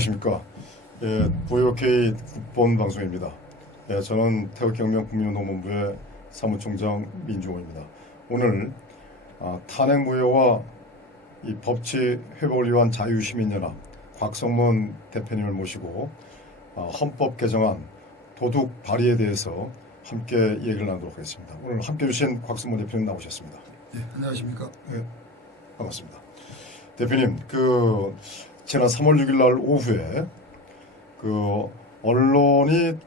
안녕하십니까. VOK 국본 방송입니다. 저는 태극혁명 국민운동본부의 사무총장 민중호입니다. 오늘 탄핵무효와 이 법치 회복을 위한 자유시민연합 곽성문 대표님을 모시고 헌법 개정안 도둑 발의에 대해서 함께 얘기를 나누도록 하겠습니다. 오늘 함께 해주신 곽성문 대표님 나오셨습니다. 네, 안녕하십니까. 네, 반갑습니다. 대표님, 지난 3월 6일 날 오후에 언론이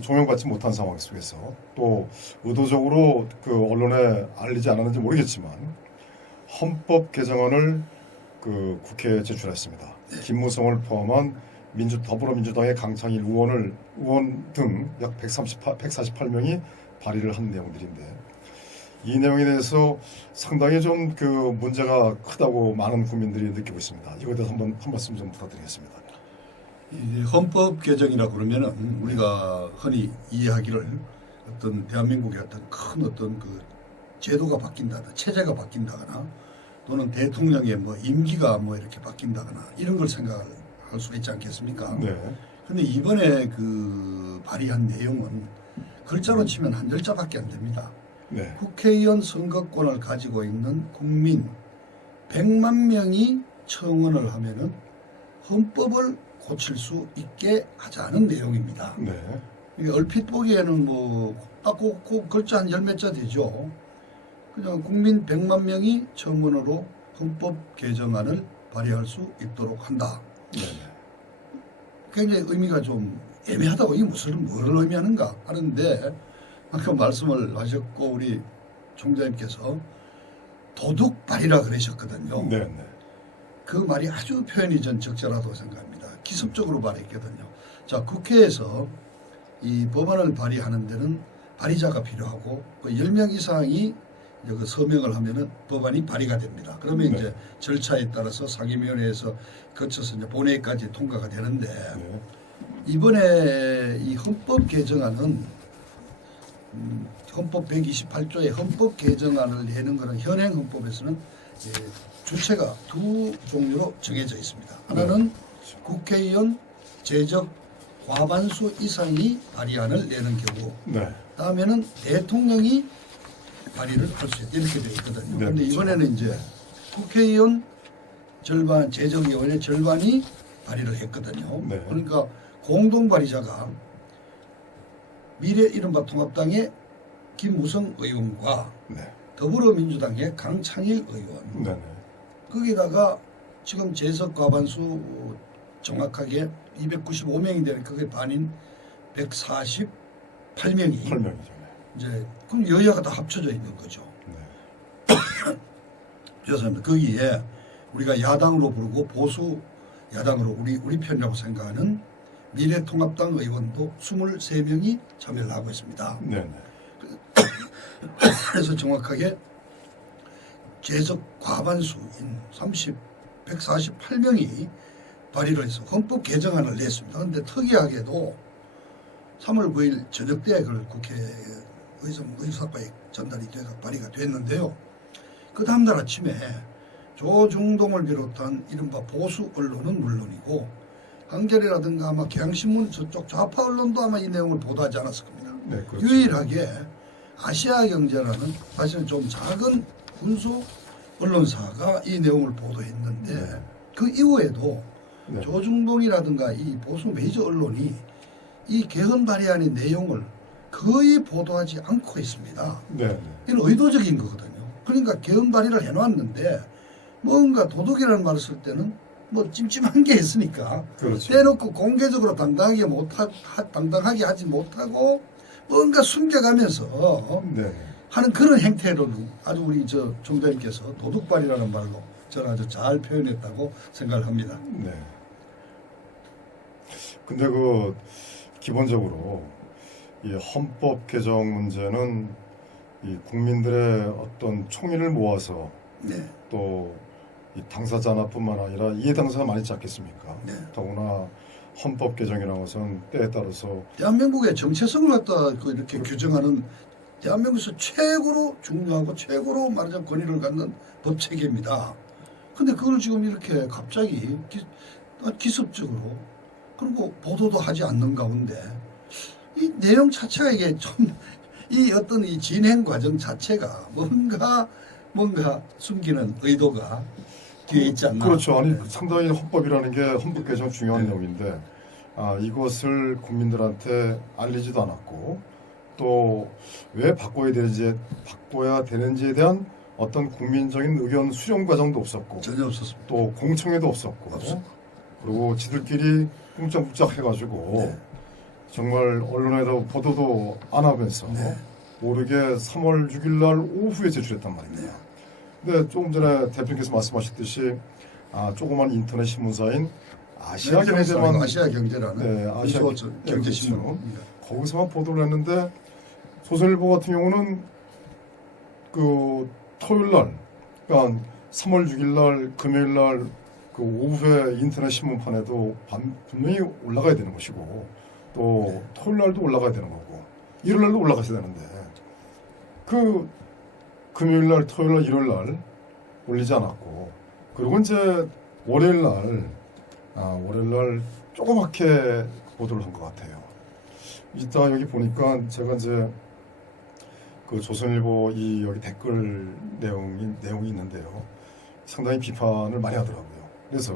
조명받지 못한 상황 속에서 또 의도적으로 언론에 알리지 않았는지 모르겠지만 헌법 개정안을 국회에 제출했습니다. 김무성을 포함한 더불어민주당의 강창일 의원 등 약 148명이 발의를 한 내용들인데, 이 내용에 대해서 상당히 좀 문제가 크다고 많은 국민들이 느끼고 있습니다. 이거에 대해서 한 말씀 좀 부탁드리겠습니다. 이 헌법 개정이라고 그러면은 우리가 흔히 이해하기를 어떤 대한민국의 어떤 큰 제도가 바뀐다거나 체제가 바뀐다거나 또는 대통령의 임기가 이렇게 바뀐다거나 이런 걸 생각할 수가 있지 않겠습니까? 네. 근데 이번에 발의한 내용은 글자로 치면 한 글자밖에 안 됩니다. 네. 국회의원 선거권을 가지고 있는 국민 100만 명이 청원을 하면은 헌법을 고칠 수 있게 하자는 내용입니다. 네. 이게 얼핏 보기에는 글자 한 10몇 자 되죠. 그냥 국민 100만 명이 청원으로 헌법 개정안을 발의할 수 있도록 한다. 네. 굉장히 의미가 좀 애매하다고, 이게 뭘 의미하는가 하는데, 아까 말씀을 하셨고 우리 총장님께서 도둑 발의라 그러셨거든요. 네. 네. 그 말이 아주 표현이 전 적절하다고 생각합니다. 기습적으로 발의했거든요. 자, 국회에서 이 법안을 발의하는 데는 발의자가 필요하고 10명 이상이 서명을 하면은 법안이 발의가 됩니다. 그러면 네. 이제 절차에 따라서 상임위원회에서 거쳐서 이제 본회의까지 통과가 되는데, 네. 이번에 이 헌법 개정안은 헌법 128조의 헌법 개정안을 내는 것은 현행 헌법에서는 주체가 두 종류로 정해져 있습니다. 하나는 국회의원 제적 과반수 이상이 발의안을 내는 경우, 네. 다음에는 대통령이 발의를 할 수 있다, 이렇게 되어 있거든요. 그런데 그렇죠. 이번에는 이제 국회의원 절반, 제적의원의 절반이 발의를 했거든요. 네. 그러니까 공동 발의자가 이른바 통합당의 김무성 의원과 네. 더불어민주당의 강창일 의원, 네. 거기다가 지금 재석 과반수 정확하게 295명이 되는 그게 반인 148명이 8명이죠. 이제 그럼 여야가 다 합쳐져 있는 거죠. 네. 죄송합니다. 거기에 우리가 야당으로 부르고 보수 야당으로 우리 편이라고 생각하는 미래통합당 의원도 23명이 참여를 하고 있습니다. 네. 그래서 정확하게 재적 과반수인 148명이 발의를 해서 헌법 개정안을 냈습니다. 그런데 특이하게도 3월 9일 저녁 때 그걸 국회 의사과에 전달이 돼서 발의가 됐는데요. 그 다음날 아침에 조중동을 비롯한 이른바 보수 언론은 물론이고 한겨레라든가 아마 경향신문 저쪽 좌파 언론도 아마 이 내용을 보도하지 않았을 겁니다. 네, 그렇죠. 유일하게 아시아경제라는 사실은 좀 작은 군소 언론사가 이 내용을 보도했는데, 네. 그 이후에도 네. 조중동이라든가 이 보수 메이저 언론이 이 개헌 발의안의 내용을 거의 보도하지 않고 있습니다. 네. 이건 의도적인 거거든요. 그러니까 개헌 발의를 해놨는데 뭔가 도둑이라는 말을 쓸 때는 찜찜한 게 있으니까 그렇죠. 떼놓고 공개적으로 당당하게 하지 못하고 뭔가 숨겨가면서 네. 하는 그런 행태로는 아주 우리 총장님께서 도둑발이라는 말로 저는 아주 잘 표현했다고 생각을 합니다. 네. 근데 기본적으로 이 헌법 개정 문제는 이 국민들의 어떤 총의를 모아서 네. 또 이 당사자나뿐만 아니라 이해 당사가 많이 있지 않겠습니까? 네. 더구나 헌법 개정이라는 것은 때에 따라서 대한민국의 정체성을 갖다 이렇게 규정하는 대한민국에서 최고로 중요하고 최고로 말하자면 권위를 갖는 법 체계입니다. 근데 그걸 지금 이렇게 갑자기 기습적으로 그리고 보도도 하지 않는 가운데 이 내용 자체가 이게 좀 이 어떤 이 진행 과정 자체가 뭔가 숨기는 의도가 뒤에 있지 않나. 그렇죠. 아니 네. 상당히 헌법이라는 게 헌법 개정 중요한 네. 내용인데 이것을 국민들한테 알리지도 않았고 또 왜 바꿔야 되는지에 대한 어떤 국민적인 의견 수렴 과정도 없었고 전혀 없었습니다. 또 공청회도 없었고 없었고. 그리고 지들끼리 뭉짝뭉짝 해가지고 네. 정말 언론에도 보도도 안 하면서 네. 모르게 3월 6일 날 오후에 제출했단 말입니다. 근데 조금 전에 대표님께서 말씀하셨듯이 조그만 인터넷 신문사인 아시아 경제만 아시아 경제라는 네, 아시아 경제신문입니다. 거기서만 보도를 했는데 조선일보 같은 경우는 그 토요일 날, 그러니까 3월 6일 날 금요일 날 그 오후에 인터넷 신문판에도 분명히 올라가야 되는 것이고 또 네. 토요일 날도 올라가야 되는 거고 일요일 날도 올라가셔야 되는데 그 금요일 날, 토요일 날, 일요일 날 올리지 않았고 그리고 이제 월요일 날 조그맣게 보도를 한 것 같아요. 이따 여기 보니까 제가 이제 그 조선일보 여기 댓글 내용이 있는데요. 상당히 비판을 많이 하더라고요. 그래서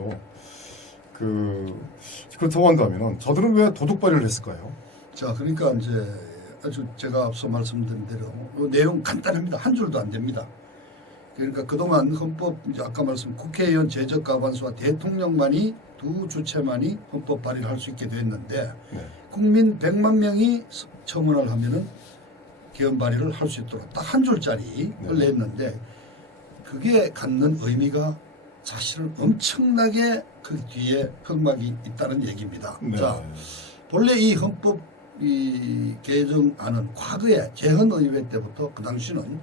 그렇다고 한다면은 저들은 왜 도둑 발의를 했을까요? 자, 그러니까 이제 아주 제가 앞서 말씀드린 대로 내용 간단합니다. 한 줄도 안 됩니다. 그러니까 그동안 헌법 이제 아까 말씀 국회의원 제적 과반수와 대통령만이 두 주체만이 헌법 발의를 할 수 있게 됐는데 네. 국민 100만 명이 청원을 하면은 개헌 발의를 할 수 있도록 딱 한 줄짜리를 네. 냈는데 그게 갖는 의미가 사실은 엄청나게 그 뒤에 흑막이 있다는 얘기입니다. 네. 자, 본래 이 헌법 개정안은 과거에 재헌의회 때부터 그 당시는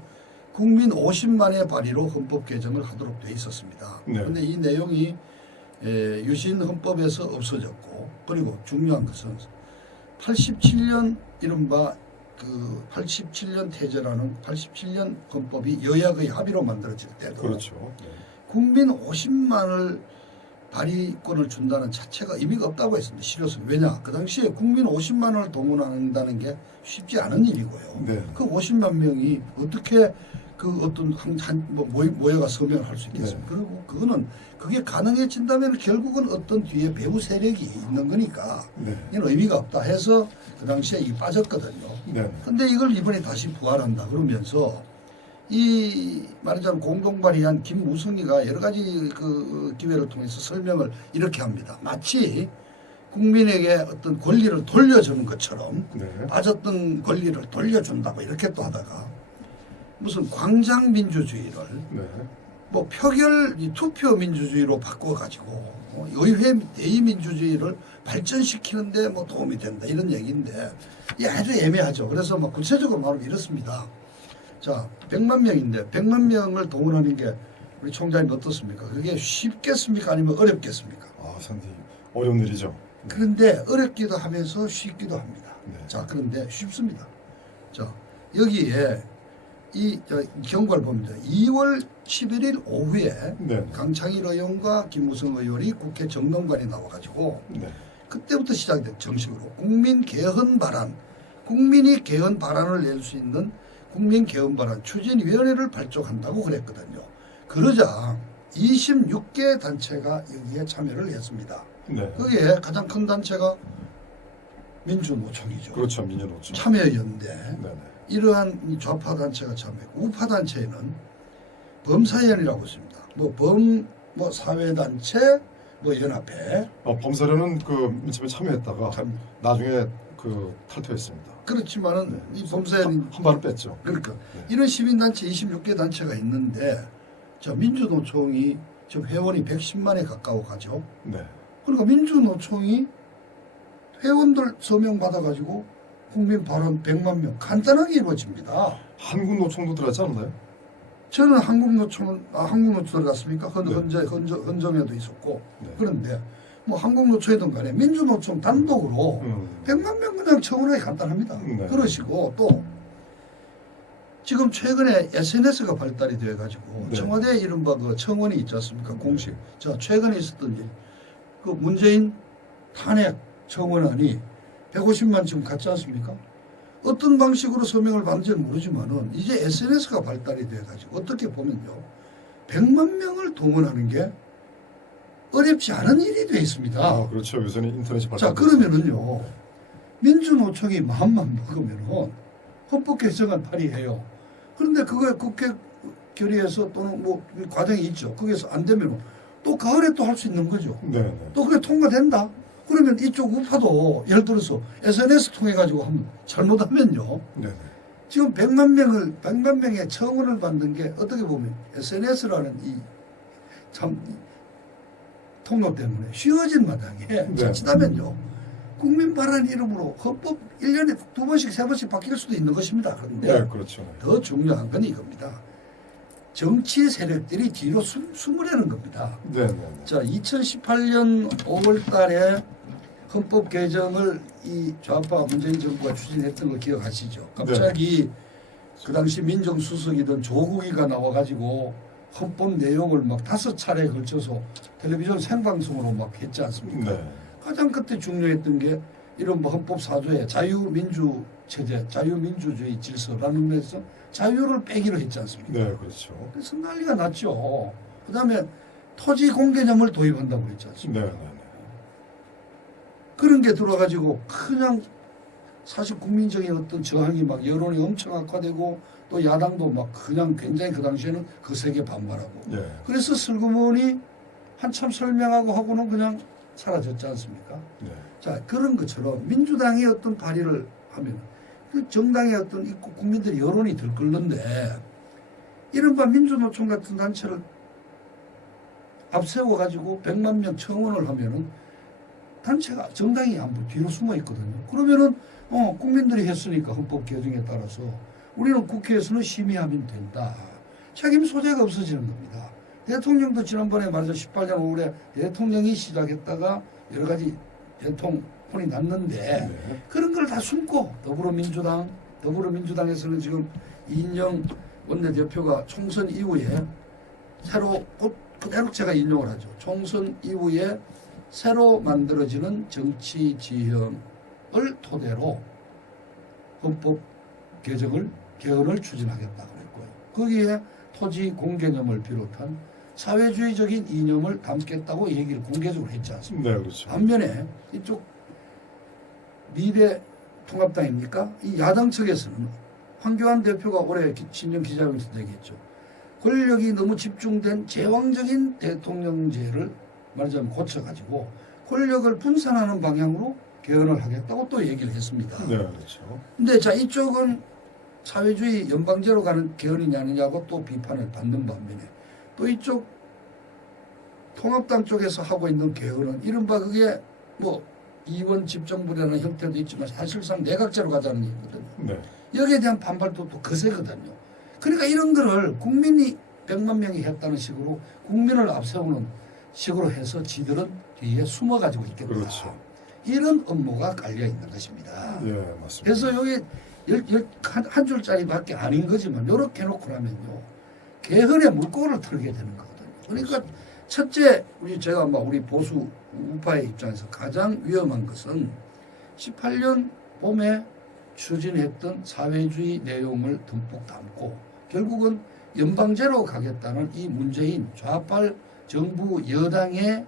국민 50만의 발의로 헌법 개정을 하도록 돼 있었습니다. 네. 그런데 이 내용이 유신 헌법에서 없어졌고 그리고 중요한 것은 87년 이른바 그 87년 태제라는 87년 헌법이 여야의 합의로 만들어질 때도 그렇죠. 국민 50만을 발의권을 준다는 자체가 의미가 없다고 했습니다. 실효성. 왜냐? 그 당시에 국민 50만을 동원한다는 게 쉽지 않은 일이고요. 네. 그 50만 명이 어떻게 그 어떤 모여가 서명을 할 수 있겠습니까? 네. 그리고 그게 가능해진다면 결국은 어떤 뒤에 배후 세력이 있는 거니까 네. 이건 의미가 없다 해서 그 당시에 이 빠졌거든요. 네. 근데 이걸 이번에 다시 부활한다 그러면서 이 말하자면 공동 발의한 김무성이가 여러 가지 그 기회를 통해서 설명을 이렇게 합니다. 마치 국민에게 어떤 권리를 돌려주는 것처럼 네. 빠졌던 권리를 돌려준다고 이렇게 또 하다가 무슨 광장 민주주의를 네. 뭐 표결 투표 민주주의로 바꿔가지고 의회 대의 민주주의를 발전시키는데 뭐 도움이 된다 이런 얘기인데 이게 아주 애매하죠. 그래서 뭐 구체적으로 말하면 이렇습니다. 자, 100만 명인데 100만 명을 동원하는 게 우리 총장님 어떻습니까? 그게 쉽겠습니까? 아니면 어렵겠습니까? 상당히 어려운 일이죠. 그런데 어렵기도 하면서 쉽기도 합니다. 네. 자, 그런데 쉽습니다. 자, 여기에 이 경과를 봅니다. 2월 11일 오후에 네. 강창일 의원과 김무성 의원이 국회 정론관에 나와가지고 네. 그때부터 시작된 정식으로 국민 개헌 발안, 국민이 개헌 발안을 낼 수 있는 국민 개헌 발안 추진위원회를 발족한다고 그랬거든요. 그러자 26개 단체가 여기에 참여를 했습니다. 네. 거기에 가장 큰 단체가 민주노총이죠. 그렇죠. 민주노총. 참여연대. 네. 이러한 이 좌파 단체가 참여했고 우파 단체에는 범사연이라고 있습니다. 뭐 사회단체, 뭐 연합회. 범사련은 그 맨 처음에 참여했다가 나중에 그 탈퇴했습니다. 그렇지만은 네. 이 범사연 한 발을 뺐죠. 그러니까 네. 이런 시민단체 26개 단체가 있는데 자 민주노총이 지금 회원이 110만에 가까워 가죠. 네. 그러니까 민주노총이 회원들 서명 받아가지고 국민 발언 100만 명 간단하게 이루어집니다. 한국노총도 들어갔지 않나요? 저는 한국노총 들어갔습니까? 네. 헌정에도 있었고 네. 그런데 뭐 한국노총이든 간에 민주노총 단독으로 100만 명 그냥 청원하기 간단합니다. 네. 그러시고 또 지금 최근에 SNS가 발달이 되어가지고 네. 청와대 이른바 그 청원이 있지 않습니까? 공식. 자 최근에 있었던 일. 그 문재인 탄핵 청원안이 150만 좀 갔지 않습니까? 어떤 방식으로 서명을 받는지는 모르지만은 이제 SNS가 발달이 돼가지고 어떻게 보면요 100만 명을 동원하는 게 어렵지 않은 일이 돼 있습니다. 아, 그렇죠. 요새는 인터넷이 자, 발달됐어요. 그러면은요 민주노총이 마음만 먹으면은 헌법 개정안 발의해요. 그런데 그거에 국회 결의해서 또는 뭐 과정이 있죠. 거기서 안 되면 또 가을에 또 할 수 있는 거죠. 네네. 또 그게 통과된다. 그러면 이쪽 우파도 예를 들어서 SNS 통해 가지고 한번 잘못하면요. 네네. 지금 100만 명의 청원을 받는 게 어떻게 보면 SNS라는 이 참 통로 때문에 쉬워진 마당에 네. 자칫하면요. 국민 발언 이름으로 헌법 1년에 2번씩 3번씩 바뀔 수도 있는 것입니다. 그런데 네, 그렇죠. 더 중요한 건 이겁니다. 정치 세력들이 뒤로 숨으려는 겁니다. 네네네. 자, 2018년 5월 달에 헌법 개정을 이 좌파 문재인 정부가 추진했던 걸 기억하시죠? 갑자기 그 당시 민정수석이던 조국이가 나와가지고 헌법 내용을 막 5차례에 걸쳐서 텔레비전 생방송으로 막 했지 않습니까? 네. 가장 그때 중요했던 게 이런 뭐 헌법 4조에 자유민주 체제, 자유민주주의 질서라는 데서 자유를 빼기로 했지 않습니까? 네, 그렇죠. 그래서 난리가 났죠. 그 다음에 토지 공개념을 도입한다고 그랬지 않습니까? 네네네. 그런 게 들어가지고 그냥 사실 국민적인 어떤 저항이 막 여론이 엄청 악화되고 또 야당도 막 그냥 굉장히 그 당시에는 거세게 반발하고 예. 그래서 슬그머니 한참 설명하고 하고는 그냥 사라졌지 않습니까? 네. 자, 그런 것처럼 민주당이 어떤 발의를 하면 그 정당의 어떤 있고 국민들의 여론이 들끓는데 이른바 민주노총 같은 단체를 앞세워가지고 100만 명 청원을 하면은 단체가 정당이 안보 뒤로 숨어 있거든요. 그러면은 국민들이 했으니까 헌법 개정에 따라서 우리는 국회에서는 심의하면 된다. 책임 소재가 없어지는 겁니다. 대통령도 지난번에 말이죠. 18년 5월에 대통령이 시작했다가 여러 가지 대통령이 났는데 네. 그런 걸 다 숨고 더불어민주당에서는 지금 이인영 원내대표가 총선 이후에 새로 그대로 제가 인용을 하죠. 총선 이후에 새로 만들어지는 정치 지형을 토대로 헌법 개헌을 추진하겠다고 했고요. 거기에 토지 공개념을 비롯한 사회주의적인 이념을 담겠다고 얘기를 공개적으로 했지 않습니까? 네, 그렇죠. 반면에 이쪽 미래통합당입니까? 이 야당 측에서는 황교안 대표가 올해 신년 기자회견에서 얘기했죠. 권력이 너무 집중된 제왕적인 대통령제를 말하자면 고쳐가지고 권력을 분산하는 방향으로 개헌을 하겠다고 또 얘기를 했습니다. 네, 그렇죠. 근데 자, 이쪽은 사회주의 연방제로 가는 개헌이냐 아니냐고 또 비판을 받는 반면에 또 이쪽 통합당 쪽에서 하고 있는 개헌은 이른바 그게 뭐 이원 집정부라는 형태도 있지만 사실상 내각제로 가자는 얘기거든요. 네. 여기에 대한 반발도 또 거세거든요. 그러니까 이런 거를 국민이 100만 명이 했다는 식으로 국민을 앞세우는 식으로 해서 지들은 뒤에 숨어가지고 있겠다. 그렇죠. 이런 업무가 깔려 있는 것입니다. 예, 맞습니다. 그래서 여기 한 줄짜리밖에 아닌 거지만 이렇게 놓고 나면요 개헌의 물꼬를 틀게 되는 거거든요. 그러니까 첫째 제가 우리 보수 우파의 입장에서 가장 위험한 것은 18년 봄에 추진했던 사회주의 내용을 듬뿍 담고 결국은 연방제로 가겠다는 이 문재인 좌빨 정부 여당의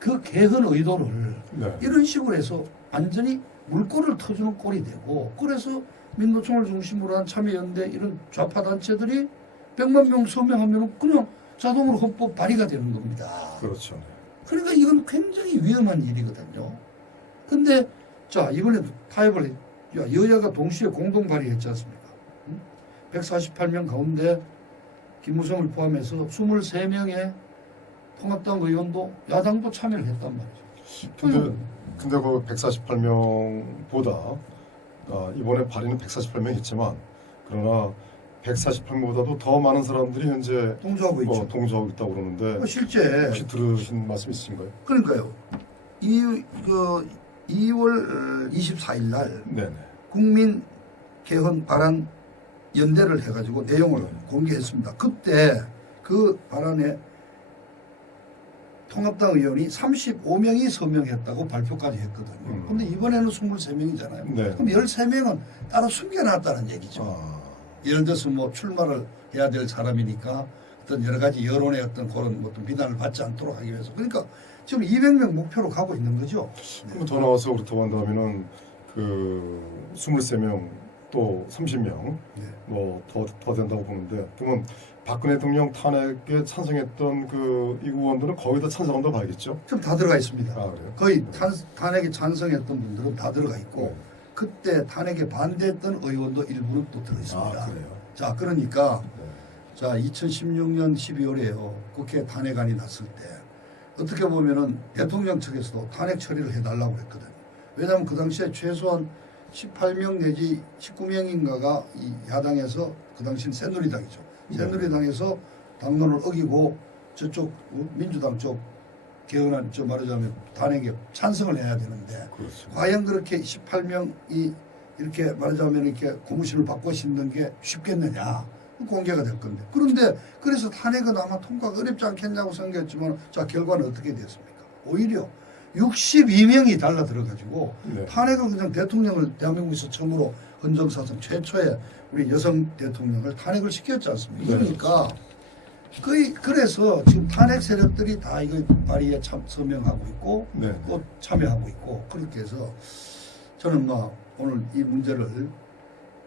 그 개헌 의도를 네. 이런 식으로 해서 완전히 물꼬를 터주는 꼴이 되고 그래서 민노총을 중심으로 한 참여연대 이런 좌파 단체들이 100만 명 서명하면 그냥 자동으로 헌법 발의가 되는 겁니다. 그렇죠. 그러니까 이건 굉장히 위험한 일이거든요. 근데 자 이번에 타협을 여야가 동시에 공동 발의했지 않습니까? 148명 가운데 김무성을 포함해서 23명의 통합당 의원도 야당도 참여를 했단 말이죠. 근데 그 148명보다 이번에 발의는 148명 했지만 그러나 148명보다도 더 많은 사람들이 현재 동조하고 있죠. 동조하고 있다고 그러는데 실제 혹시 들으신 말씀 있으신가요? 그러니까요. 2월 24일 날 네네. 국민 개헌 발안 연대를 해가지고 내용을 공개했습니다. 그때 그 발안에 통합당 의원이 35명이 서명했다고 발표까지 했거든요. 근데 이번에는 23명이잖아요. 네. 그럼 13명은 따로 숨겨놨다는 얘기죠. 아, 예를 들어서 뭐 출마를 해야 될 사람이니까 어떤 여러 가지 여론의 어떤 그런 어떤 비난을 받지 않도록 하기 위해서. 그러니까 지금 200명 목표로 가고 있는 거죠. 그럼 더 나와서 그렇다고 한다면은 그 23명 또 30명 네. 뭐 더 된다고 보는데 그러면 박근혜 대통령 탄핵에 찬성했던 그 이 의원들은 거의 다 찬성한다고 봐야겠죠? 지금 다 들어가 있습니다. 아 그래요? 거의 탄핵에 찬성했던 분들은 다 들어가 있고 네. 그때 탄핵에 반대했던 의원도 일부는 또 들어 있습니다. 아 그래요? 자, 그러니까 네. 자 2016년 12월에요. 국회 탄핵안이 났을 때 어떻게 보면은 대통령 측에서도 탄핵 처리를 해달라고 했거든요. 왜냐하면 그 당시에 최소한 18명 내지 19명인가가 이 야당에서 그 당시는 새누리당이죠. 네. 새누리당에서 당론을 어기고 저쪽 민주당 쪽 개헌안 좀 말하자면 탄핵에 찬성을 해야 되는데 그렇죠. 과연 그렇게 18명이 이렇게 말하자면 이렇게 고무신을 바꿔 신는 게 쉽겠느냐 공개가 될 건데 그런데 그래서 탄핵은 아마 통과가 어렵지 않겠냐고 생각했지만 자 결과는 어떻게 됐습니까? 오히려 62명이 달라 들어가지고 네. 탄핵을 그냥 대통령을 대한민국에서 처음으로 헌정사상 최초의 우리 여성 대통령을 탄핵을 시켰지 않습니까? 네. 그러니까 거의 그래서 지금 탄핵 세력들이 다 이거 발의에 서명하고 있고 네. 또 참여하고 있고 그렇게 해서 저는 오늘 이 문제를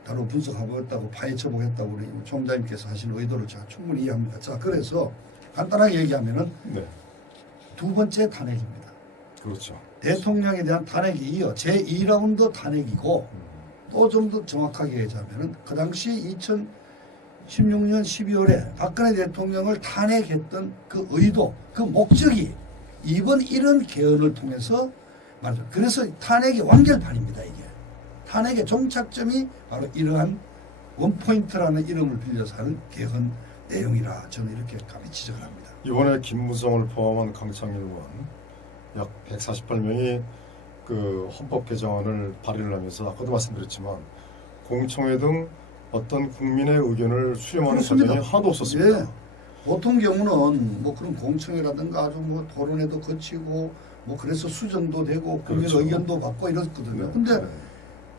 바로 분석해보겠다고 파헤쳐보겠다고 우리 총장님께서 하신 의도를 제가 충분히 이해합니다. 자, 그래서 간단하게 얘기하면은 네. 두 번째 탄핵입니다. 그렇죠. 대통령에 대한 탄핵에 이어 제2라운드 탄핵이고 또 좀 더 정확하게 얘기하면은 그 당시 2016년 12월에 박근혜 대통령을 탄핵했던 그 의도, 그 목적이 이번 이런 개헌을 통해서 말이죠. 그래서 탄핵의 완결판입니다, 이게. 탄핵의 종착점이 바로 이러한 원포인트라는 이름을 빌려서 하는 개헌 내용이라 저는 이렇게 감히 지적을 합니다. 이번에 김무성을 포함한 강창일 의원 약 148명이 그 헌법 개정안을 발의를 하면서 아까도 말씀드렸지만 공청회 등 어떤 국민의 의견을 수렴하는 그렇습니다. 과정이 하나도 없었습니다. 예. 보통 경우는 뭐 그런 공청회라든가 아주 뭐 토론회도 거치고 뭐 그래서 수정도 되고 국민 그렇죠. 의견도 받고 이렇거든요. 네. 근데 네.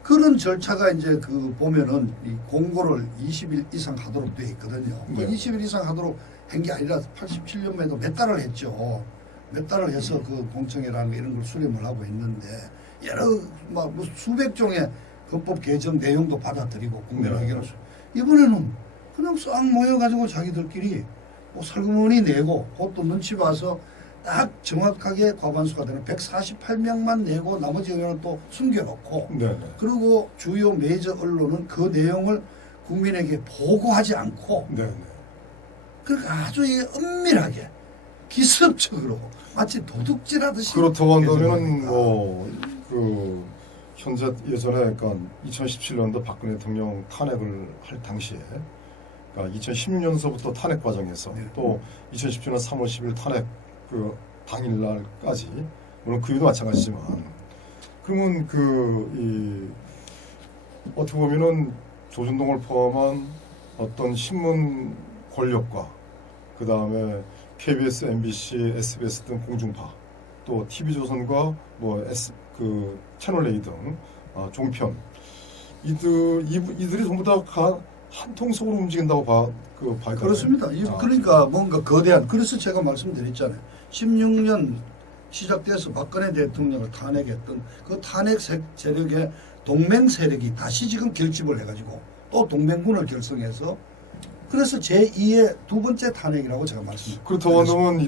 그런 절차가 이제 그 보면은 이 공고를 20일 이상 하도록 돼 있거든요. 그 네. 20일 이상 하도록 한 게 아니라 87년에도 몇 달을 했죠. 몇 달을 해서 그 공청회라는 거 이런 걸 수렴을 하고 있는데 여러 뭐 수백 종의 헌법 개정 내용도 받아들이고 국민 네. 의견을 이번에는 그냥 싹 모여가지고 자기들끼리 뭐 설문이 내고 그것도 눈치 봐서 딱 정확하게 과반수가 되는 148명만 내고 나머지 의원은 또 숨겨놓고 네. 네. 그리고 주요 메이저 언론은 그 내용을 국민에게 보고하지 않고 네. 네. 그러니까 아주 이게 은밀하게 기습적으로 마치 도둑질하듯이 그렇다고 한다면은 개정하니까. 그 현재 예전에 그러니까 2017년도 박근혜 대통령 탄핵을 할 당시에 그러니까 2010년서부터 탄핵 과정에서 네. 또 2017년 3월 10일 탄핵 그 당일날까지 물론 그 이유도 마찬가지지만 그러면 이 어떻게 보면은 조준동을 포함한 어떤 신문 권력과 그 다음에 KBS, MBC, SBS 등 공중파 또 TV조선과 뭐 그 채널 A 등 종편 이들이 전부 다 한 통속으로 움직인다고 봐야 되나요? 그렇습니다. 그러니까 뭔가 거대한 그래서 제가 말씀드렸잖아요. 16년 시작돼서 박근혜 대통령을 탄핵했던 그 탄핵 세력의 동맹 세력이 다시 지금 결집을 해가지고 또 동맹군을 결성해서 그래서 제2의 두 번째 탄핵이라고 제가 말씀드렸습니다. 그렇다고 한다면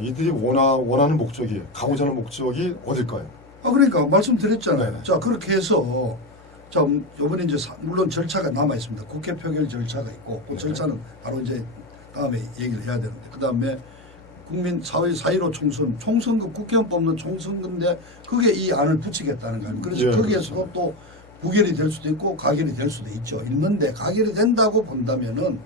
이들이 원하는 목적이 가고자 하는 목적이 어딜까요? 그러니까 말씀드렸잖아요. 네. 자 그렇게 해서 자 이번에 이제 물론 절차가 남아 있습니다. 국회 표결 절차가 있고 그 네. 절차는 바로 이제 다음에 얘기를 해야 되는데 그 다음에 국민 사회 4.15 총선급 국회의원 뽑는 총선인데 그게 이 안을 붙이겠다는 거 아닙니까? 그래서 예, 거기에서도 그렇죠. 또 부결이 될 수도 있고 가결이 될 수도 있죠. 있는데 가결이 된다고 본다면은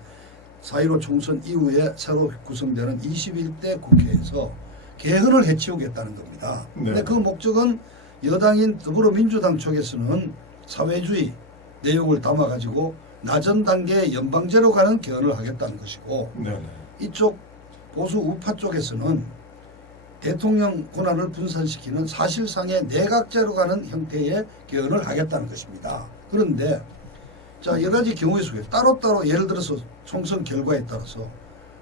4.15 총선 이후에 새로 구성되는 21대 국회에서 개헌을 해치우겠다는 겁니다. 네. 근데 그 목적은 여당인 더불어민주당 쪽에서는 사회주의 내용을 담아가지고 낮은 단계의 연방제로 가는 개헌을 하겠다는 것이고 네. 이쪽 보수 우파 쪽에서는 대통령 권한을 분산시키는 사실상의 내각제로 가는 형태의 개헌을 하겠다는 것입니다. 그런데 자, 여러 가지 경우의 수에 따로따로 예를 들어서 총선 결과에 따라서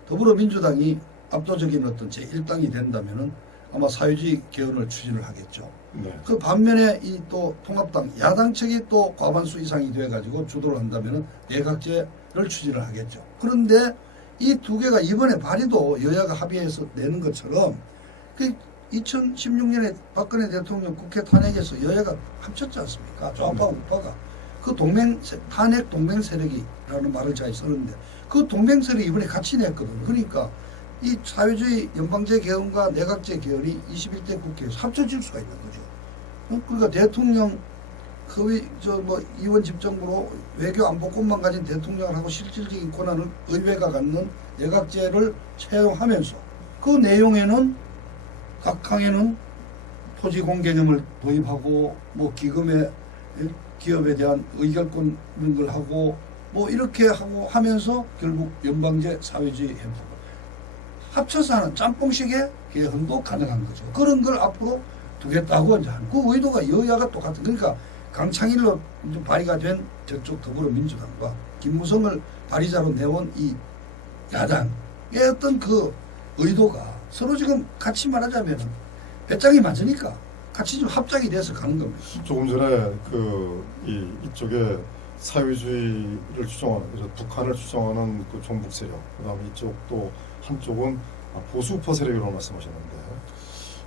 더불어민주당이 압도적인 어떤 제1당이 된다면은 아마 사회주의 개헌을 추진을 하겠죠. 네. 그 반면에 이 또 통합당 야당 측이 또 과반수 이상이 돼 가지고 주도를 한다면은 내각제를 추진을 하겠죠. 그런데 이 두 개가 이번에 발의도 여야가 합의해서 내는 것처럼 그 2016년에 박근혜 대통령 국회 탄핵에서 여야가 합쳤지 않습니까? 좌파 우파가 그 탄핵 동맹 세력이라는 말을 잘 쓰는데 그 동맹 세력이 이번에 같이 냈거든요. 그러니까 이 사회주의 연방제 개헌과 내각제 개헌이 21대 국회에서 합쳐질 수가 있는 거죠. 그러니까 대통령 이원 집정부로 외교 안보권만 가진 대통령을 하고 실질적인 권한을 의회가 갖는 내각제를 채용하면서 그 내용에는 각 항에는 토지공 개념을 도입하고 뭐 기금에 기업에 대한 의결권 이런 걸 하고 뭐 이렇게 하고 하면서 결국 연방제 사회주의 헌법을 합쳐서 하는 짬뽕식의 개헌도 가능한 거죠. 그런 걸 앞으로 두겠다고 이제 하는 그 의도가 여야가 똑같은 그러니까 강창일로 발의가 된 저쪽 더불어민주당과 김무성을 발의자로 내온 이 야당의 어떤 그 의도가 서로 지금 같이 말하자면 배짱이 맞으니까 같이 좀 합작이 돼서 가는 겁니다. 조금 전에 이쪽에 사회주의를 주장하는 북한을 주장하는 그 종북 세력, 그다음에 이쪽 또 한쪽은 보수우파 세력이라고 말씀하셨는데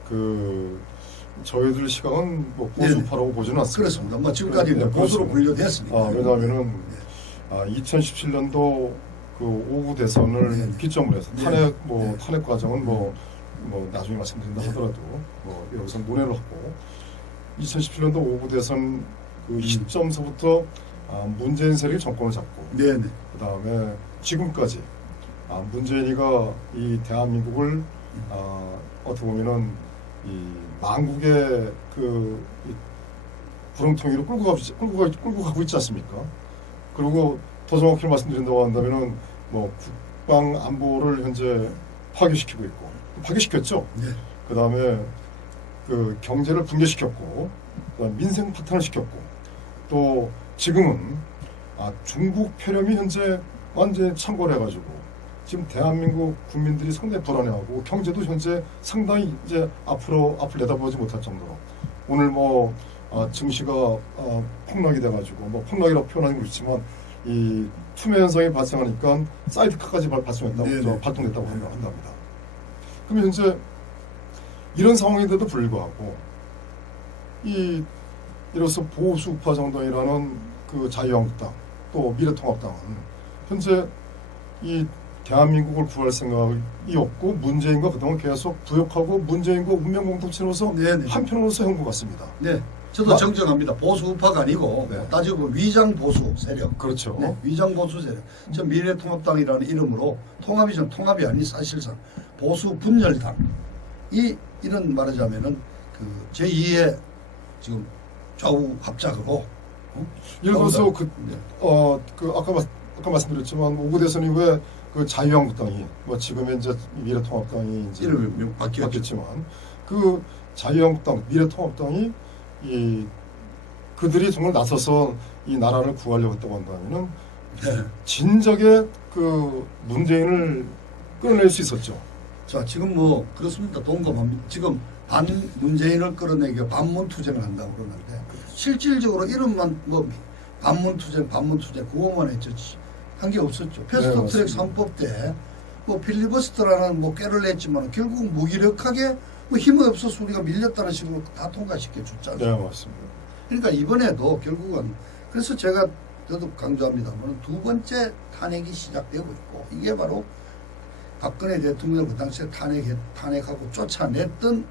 그 저희들 시각은 뭐 보수우파라고 보지는 않습니다. 그렇습니다. 뭐 지금까지 보수로 분류됐으니까. 왜냐하면은 2017년도 그 오후 대선을 기점으로 해서 탄핵 과정은 뭐 나중에 말씀드린다 하더라도 뭐 여기서 논의를 하고 2017년도 오후 대선 그 시점서부터 문재인 세력이 정권을 잡고 그 다음에 지금까지 문재인이가 이 대한민국을 어떻게 보면은 이 망국의 이 구렁텅이로 끌고 가고 있지 않습니까? 그리고 더 정확히 말씀드린다고 한다면은 뭐 국방 안보를 현재 파괴시키고 있고 파괴시켰죠. 그 다음에 그 경제를 붕괴시켰고, 그다음에 민생 파탄을 시켰고, 또 지금은 중국 폐렴이 현재 완전히 창궐해가지고 지금 대한민국 국민들이 상당히 불안해하고 경제도 현재 상당히 이제 앞으로 내다보지 못할 정도로 오늘 뭐 증시가 폭락이 돼가지고 뭐 폭락이라고 표현하는 거 있지만 이 투매 현상이 발생하니까 사이드카까지 발동됐다고 한답니다. 그럼 현재 이런 상황인데도 불구하고 이로써 보수우파 정당이라는 그 자유한국당 또 미래통합당은 현재 이 대한민국을 구할 생각이 없고 문재인과 그동안 계속 부역하고 문재인과 운명 공동체로서 한편으로서 한 것 같습니다. 네, 저도 정정합니다. 보수 우파가 아니고 따지고 보면 위장 보수 세력. 그렇죠. 위장 보수 세력. 저 미래통합당이라는 이름으로 통합이 아닌 사실상 보수 분열당. 이런 말하자면은 그 제2의 지금 좌우 합작으로. 예를 들어서 아까 말씀드렸지만 오구 대선 이후에 그 자유한국당이 뭐 지금의 이제 미래통합당이 이제 이름이 바뀌었지만 그 자유한국당 미래통합당이 그들이 정말 나서서 이 나라를 구하려고 했다고 한다면은 진작에 그 문재인을 끌어낼 수 있었죠. 자, 지금 뭐 그렇습니다. 동감합니다. 지금 반 문재인을 끌어내기 반문 투쟁을 한다고 그러는데 실질적으로 이름만 뭐 반문 투쟁 그거만 했죠. 한 게 없었죠. 패스트트랙 3법 때 뭐 필리버스터라는 뭐 꾀를 냈지만 결국 무기력하게 뭐 힘이 없어서 우리가 밀렸다는 식으로 다 통과시켜 줬잖아요. 네, 맞습니다. 그러니까 이번에도 결국은 그래서 저도 강조합니다만 두 번째 탄핵이 시작되고 있고 이게 바로 박근혜 대통령을 그 당시에 탄핵하고 쫓아냈던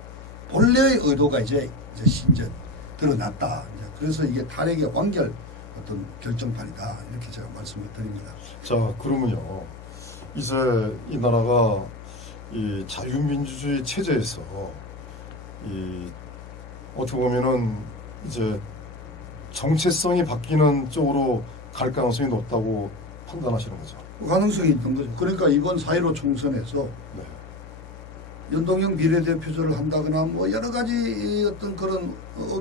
본래의 의도가 이제 드러났다. 그래서 이게 탄핵의 완결 어떤 결정판이다. 이렇게 제가 말씀을 드립니다. 자, 그러면요. 이제 이 나라가 이 자유민주주의 체제에서 어떻게 보면은 이제 정체성이 바뀌는 쪽으로 갈 가능성이 높다고 판단하시는 거죠. 가능성이 있는 거죠. 그러니까 이번 4.15 총선에서 연동형 비례대표제를 한다거나 뭐 여러 가지 어떤 그런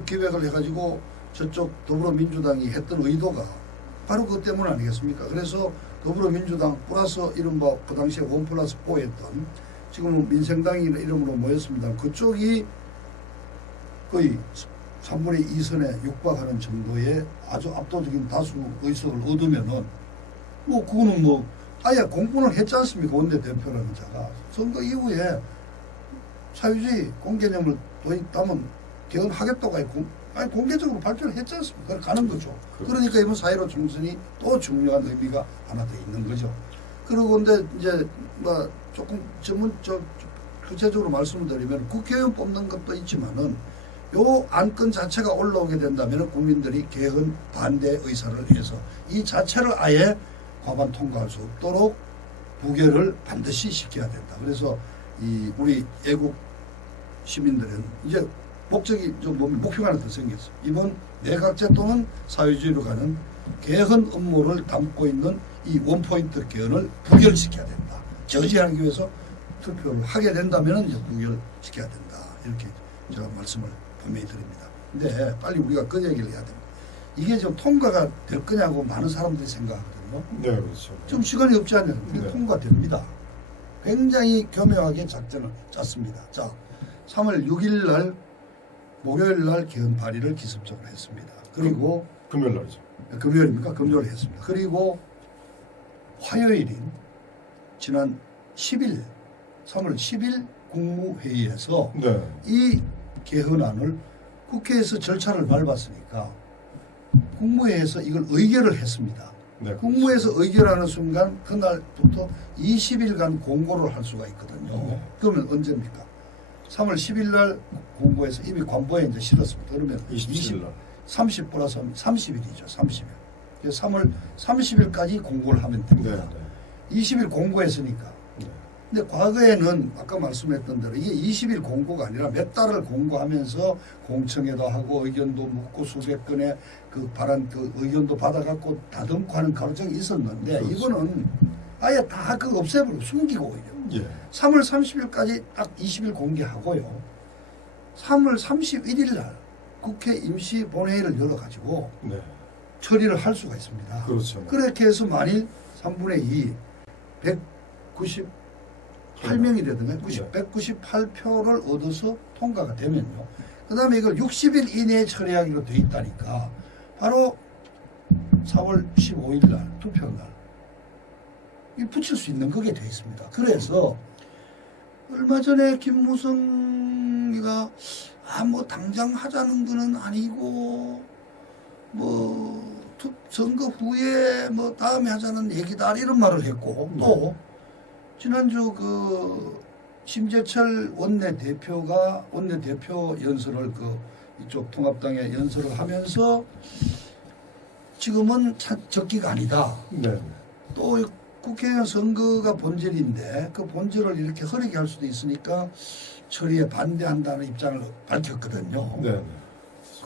기획을 해가지고 저쪽 더불어민주당이 했던 의도가 바로 그것 때문 아니겠습니까? 그래서 더불어민주당 플러스 이른바 그 당시에 1+4 했던 지금은 민생당이 이름으로 모였습니다. 그쪽이 거의 3분의 2선에 육박하는 정도의 아주 압도적인 다수 의석을 얻으면은 뭐 그거는 뭐 아예 공분을 했지 않습니까? 원내대표라는 자가 선거 이후에 사유주의 공개념을 도입하면 개헌하겠다고 아니 공개적으로 발표를 했지 않습니까? 가는 거죠. 그러니까 이번 4.15 총선이 또 중요한 의미가 하나 더 있는 거죠. 그리고 근데 이제 뭐 조금 구체적으로 말씀드리면 국회의원 뽑는 것도 있지만은 요 안건 자체가 올라오게 된다면 국민들이 개헌 반대 의사를 해서 이 자체를 아예 과반 통과할 수 없도록 부결을 반드시 시켜야 된다. 그래서 이 우리 애국 시민들은 이제 목적이 좀 목표가 하나 더 생겼어요. 이번 내각제 또는 사회주의로 가는 개헌 업무를 담고 있는 이 원포인트 개헌을 부결시켜야 된다. 저지하기 위해서 투표를 하게 된다면 이제 부결시켜야 된다. 이렇게 제가 말씀을 분명히 드립니다. 근데 빨리 우리가 그 얘기를 해야 됩니다. 이게 좀 통과가 될 거냐고 많은 사람들이 생각하거든요. 네, 그렇죠. 좀 시간이 없지 않나요? 이게 네. 통과됩니다. 굉장히 교묘하게 작전을 짰습니다. 자, 3월 6일 날 목요일 날 개헌 발의를 기습적으로 했습니다. 그리고 금요일 날이죠. 금요일입니까? 금요일에 했습니다. 그리고 화요일인 지난 10일 3월 10일 국무회의에서 네. 이 개헌안을 국회에서 절차를 밟았으니까 국무회의에서 이걸 의결을 했습니다. 네, 국무에서 의결하는 순간 그날부터 20일간 공고를 할 수가 있거든요. 네. 그러면 언제입니까? 3월 10일 날 공고해서 이미 관보에 이제 실었습니다. 그러면 27일 날. 30 플러스 30일이죠. 30일. 그래서 3월 30일까지 공고를 하면 네, 됩니다. 네. 20일 공고했으니까. 네. 근데 과거에는 아까 말씀했던 대로 이게 20일 공고가 아니라 몇 달을 공고하면서 공청회도 하고 의견도 묻고 수백 건의 그 발언 그 의견도 받아갖고 다듬고 하는 과정이 있었는데 그렇죠. 이거는 아예 다 그 없애버리고 숨기고 오히려 예. 3월 30일까지 딱 20일 공개하고요. 3월 31일 날 국회 임시 본회의를 열어가지고 네. 처리를 할 수가 있습니다. 그렇죠. 그렇게 해서 만일 3분의 2 198명이 되든가 198표를 얻어서 통과가 되면요. 그 다음에 이걸 60일 이내에 처리하기로 돼 있다니까 바로 4월 15일 날 투표날 이 붙일 수 있는 거게 돼 있습니다. 그래서 얼마 전에 김무성이가 뭐 당장 하자는 거는 아니고 뭐 선거 후에 뭐 다음에 하자는 얘기다 이런 말을 했고 또 지난주 그 심재철 원내대표 연설을 그 이쪽 통합당에 연설을 하면서 지금은 적기가 아니다. 네. 또 국회의원 선거가 본질인데 그 본질을 이렇게 흐리게 할 수도 있으니까 처리에 반대한다는 입장을 밝혔거든요. 네.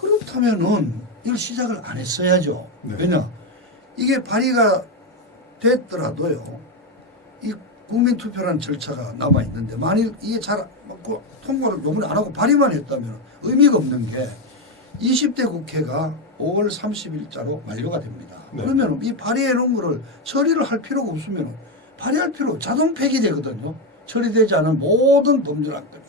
그렇다면은 이걸 시작을 안 했어야죠. 네. 왜냐? 이게 발의가 됐더라도요. 이 국민투표라는 절차가 남아 있는데 만일 이게 잘 통과를 너무 안 하고 발의만 했다면 의미가 없는 게 20대 국회가 5월 30일자로 만료가 됩니다. 네. 그러면 이 발의해 놓은 거를 처리를 할 필요가 없으면 발의할 필요 자동 폐기되거든요. 처리되지 않은 모든 법률 안건이.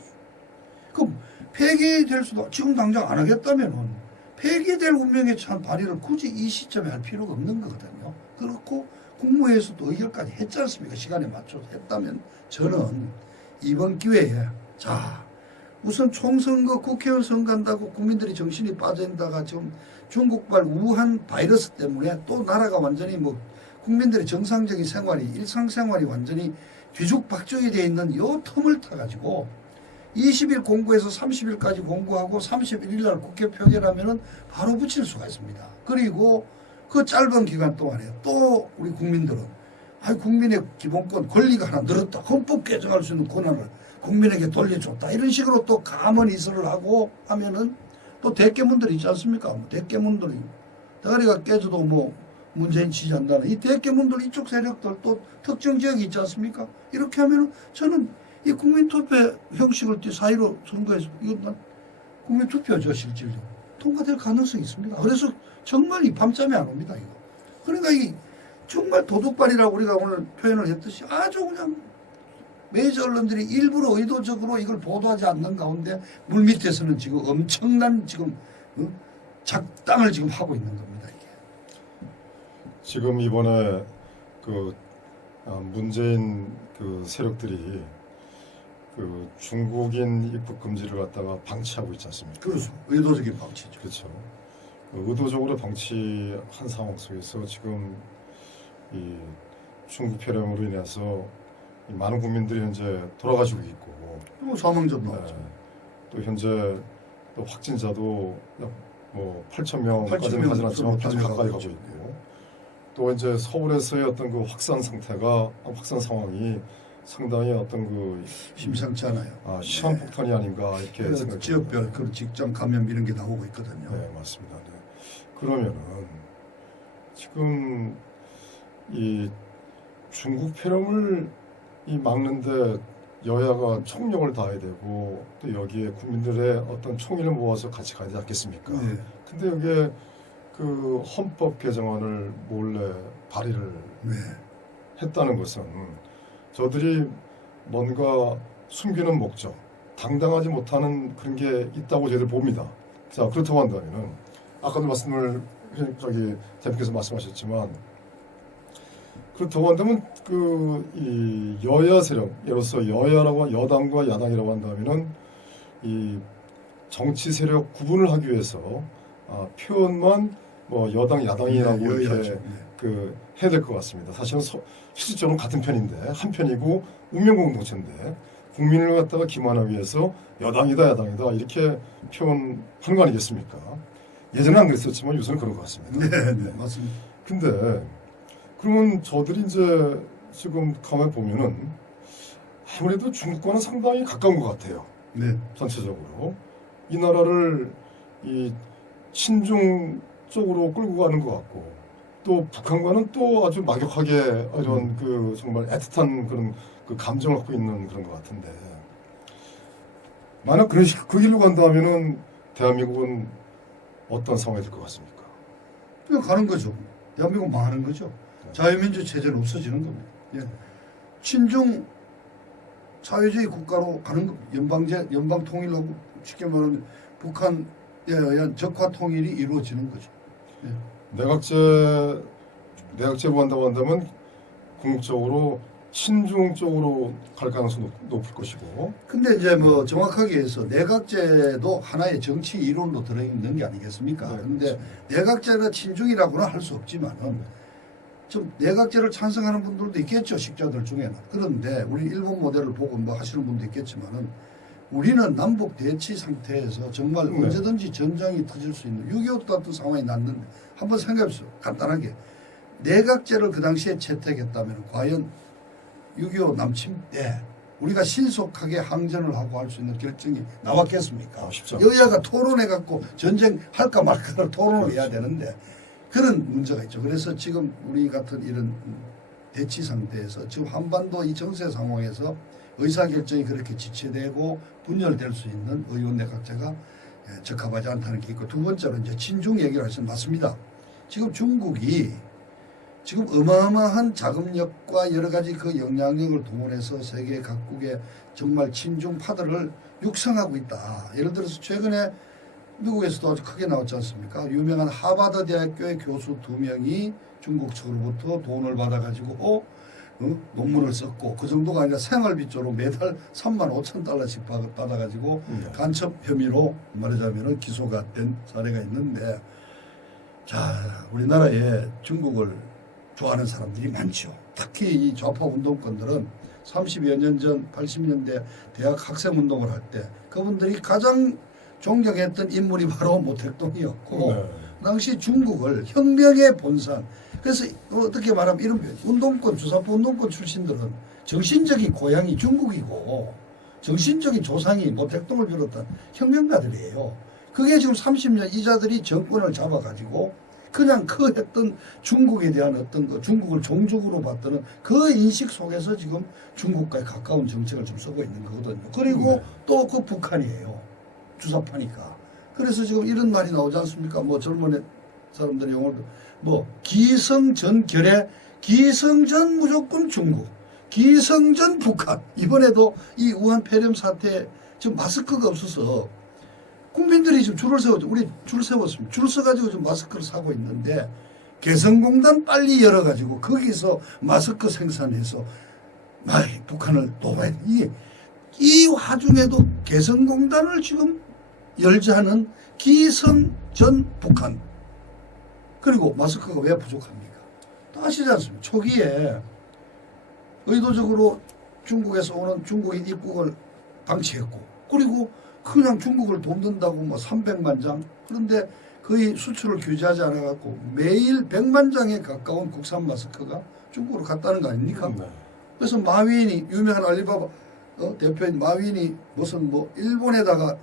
그럼 폐기될 수도 지금 당장 안 하겠다면은 폐기될 운명에 처한 발의를 굳이 이 시점에 할 필요가 없는 거거든요. 그렇고 국무회의에서도 의결까지 했지 않습니까? 시간에 맞춰서 했다면 저는 이번 기회에 자 우선 총선거 국회의원 선거한다고 국민들이 정신이 빠진다가 지금 중국발 우한 바이러스 때문에 또 나라가 완전히 뭐 국민들의 정상적인 생활이 일상생활이 완전히 뒤죽박죽이 되어 있는 요 틈을 타가지고 20일 공고해서 30일까지 공고하고 31일 날 국회 표결하면은 바로 붙일 수가 있습니다. 그리고 그 짧은 기간 동안에 또 우리 국민들은 국민의 기본권 권리가 하나 늘었다. 헌법 개정할 수 있는 권한을 국민에게 돌려줬다. 이런 식으로 또 감언 이설을 하고 하면은 또 대깨문들이 있지 않습니까? 대깨문들이 대가리가 깨져도 뭐 문재인 지지한다는 이 대깨문들 이쪽 세력들 또 특정 지역이 있지 않습니까? 이렇게 하면은 저는 이 국민투표 형식을 4.15 선거에서 이건 국민투표죠 실질로 통과될 가능성이 있습니다. 그래서 정말 이 밤잠이 안 옵니다 이거. 그러니까 이 정말 도둑발이라고 우리가 오늘 표현을 했듯이 아주 그냥 메이저 언론들이 일부러 의도적으로 이걸 보도하지 않는 가운데 물 밑에서는 지금 엄청난 지금 작당을 지금 하고 있는 겁니다 이게. 지금 이번에 그 문재인 그 세력들이 그 중국인 입국 금지를 갖다가 방치하고 있지 않습니까? 그렇죠. 의도적인 방치죠. 그렇죠. 의도적으로 방치한 상황 속에서 지금 이 중국 폐렴으로 인해서 이 많은 국민들이 현재 돌아가시고 있고 또 사망자도 나왔죠. 또 현재 또 확진자도 약 뭐 8,000명까지는 8,000명 가지 않지만 좀 8,000명 가까이 가고 있죠. 있고 또 이제 서울에서의 어떤 그 확산 상황이 상당히 어떤 그 심상치 않아요. 시한폭탄이 아닌가 이렇게 그 생각합니다. 지역별 그 직장 감염 이런 게 나오고 있거든요. 네, 맞습니다. 네. 그러면은 지금 이 중국 폐렴을 이 막는데 여야가 총력을 다해야 되고 또 여기에 국민들의 어떤 총의를 모아서 같이 가야 되지 않겠습니까? 네. 근데 여기에 그 헌법 개정안을 몰래 발의를 네. 했다는 것은 저들이 뭔가 숨기는 목적, 당당하지 못하는 그런 게 있다고 저희들 봅니다. 자, 그렇다고 한다면은 아까도 말씀을 대표께서 말씀하셨지만 그렇다고 한다면 그 이 여야 세력, 예로서 여야라고 여당과 야당이라고 한다면은 이 정치 세력 구분을 하기 위해서 표현만 뭐 여당 야당이라고 네, 이렇게 여야죠. 네. 그 해야 될 것 같습니다. 사실은 실질적으로 같은 편인데 한 편이고 운명 공동체인데 국민을 갖다가 기만하기 위해서 여당이다 야당이다 이렇게 표현하는 거 아니겠습니까? 예전에 안 그랬었지만 요새는 그런 것 같습니다. 네, 네, 맞습니다. 근데 그러면 저들이 이제 지금 가만히 보면은 아무래도 중국과는 상당히 가까운 것 같아요. 네. 전체적으로 이 나라를 이 친중 쪽으로 끌고 가는 것 같고 또 북한과는 또 아주 막역하게 이런 그 정말 애틋한 그런 그 감정을 갖고 있는 그런 것 같은데 만약 그 길로 간다면은 대한민국은 어떤 상황이 될 것 같습니까? 그냥 가는 거죠. 대한민국 망하는 거죠. 자유민주 체제는 없어지는 겁니다. 예. 친중 사회주의 국가로 가는 연방 통일하고 쉽게 말하면 북한에 의한 적화 통일이 이루어지는 거죠. 예. 내각제로 한다고 한다면 궁극적으로 친중 쪽으로 갈 가능성이 높을 것이고. 근데 이제 뭐 정확하게 해서 내각제도 하나의 정치 이론으로 들어있는 게 아니겠습니까? 네, 근데 그렇죠. 내각제가 친중이라고는 할 수 없지만은 좀 내각제를 찬성하는 분들도 있겠죠, 식자들 중에는. 그런데 우리 일본 모델을 보고 뭐 하시는 분도 있겠지만은 우리는 남북 대치 상태에서 정말 네. 언제든지 전쟁이 터질 수 있는 6.25 같은 상황이 났는데 한번 생각해 보세요. 간단하게. 내각제를 그 당시에 채택했다면 과연 6.25 남침 때 우리가 신속하게 항전을 하고 할 수 있는 결정이 나왔겠습니까? 쉽지 여야가 토론해갖고 전쟁할까 말까를 토론을 해야 되는데 그런 문제가 있죠. 그래서 지금 우리 같은 이런 대치 상태에서 지금 한반도 이 정세 상황에서 의사결정이 그렇게 지체되고 분열될 수 있는 의원 내각제가 적합하지 않다는 게 있고 두 번째로 이제 친중 얘기를 하시면 맞습니다. 지금 중국이 지금 어마어마한 자금력과 여러 가지 그 영향력을 동원해서 세계 각국의 정말 친중파들을 육성하고 있다. 예를 들어서 최근에 미국에서도 아주 크게 나왔지 않습니까? 유명한 하버드 대학교의 교수 2명이 중국 측으로부터 돈을 받아가지고 논문을 썼고 그 정도가 아니라 생활비 쪽으로 매달 35,000달러씩 받아가지고 간첩 혐의로 말하자면 기소가 된 사례가 있는데 자 우리나라에 중국을 좋아하는 사람들이 많죠. 특히 이 좌파 운동권들은 30여 년 전 80년대 대학 학생운동을 할 때 그분들이 가장 존경했던 인물이 바로 모택동이었고 그 당시 중국을 혁명의 본산 그래서 어떻게 말하면 이런 운동권 주사파 운동권 출신들은 정신적인 고향이 중국이고 정신적인 조상이 모택동을 비롯한 혁명가들이에요. 그게 지금 30년 이자들이 정권을 잡아가지고 그냥 그 했던 중국에 대한 어떤 그 중국을 종족으로 봤던 그 인식 속에서 지금 중국과의 가까운 정책을 좀 쓰고 있는 거거든요. 그리고 네. 또 그 북한이에요. 주사파니까. 그래서 지금 이런 말이 나오지 않습니까? 뭐 젊은 사람들의 용어도 뭐 기성전결에 기성전 무조건 중국, 기성전 북한. 이번에도 이 우한 폐렴 사태 지금 마스크가 없어서 국민들이 지금 줄을 세웠죠. 우리 줄 세웠습니다. 줄 서가지고 지금 마스크를 사고 있는데 개성공단 빨리 열어가지고 거기서 마스크 생산해서 북한을 도와야 돼. 이 와중에도 개성공단을 지금 열자는 기성전 북한. 그리고 마스크가 왜 부족합니까? 또 아시지 않습니까? 초기에 의도적으로 중국에서 오는 중국인 입국을 방치했고, 그리고 그냥 중국을 돕는다고 뭐 300만 장, 그런데 거의 수출을 규제하지 않아갖고 매일 100만 장에 가까운 국산 마스크가 중국으로 갔다는 거 아닙니까? 네. 그래서 마윈이, 유명한 알리바바 대표인 마윈이 무슨 뭐 일본에다가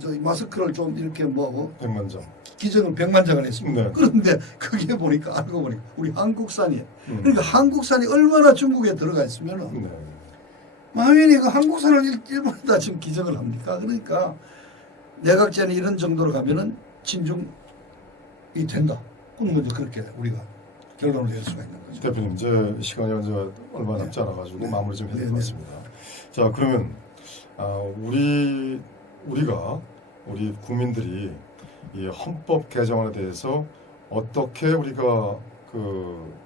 저희 마스크를 좀 이렇게 100만 장. 기증을 100만 장을 했습니다. 네. 그런데 그게 보니까 알고 보니까 우리 한국산이에요. 그러니까 한국산이 얼마나 중국에 들어가 있으면은 네. 마윈이 그 한국산을 일본에다 지금 기증을 합니까? 그러니까 내각제는 이런 정도로 가면은 친중이 된다. 그런 거죠. 그렇게 우리가 결론을 낼 수가 있는 거죠. 대표님, 이제 시간이 이제 얼마 남지 않아가지고 네. 마무리 좀 해야 될 네, 것 네. 같습니다. 자, 그러면 우리가 우리 국민들이 이 헌법 개정안에 대해서 어떻게 우리가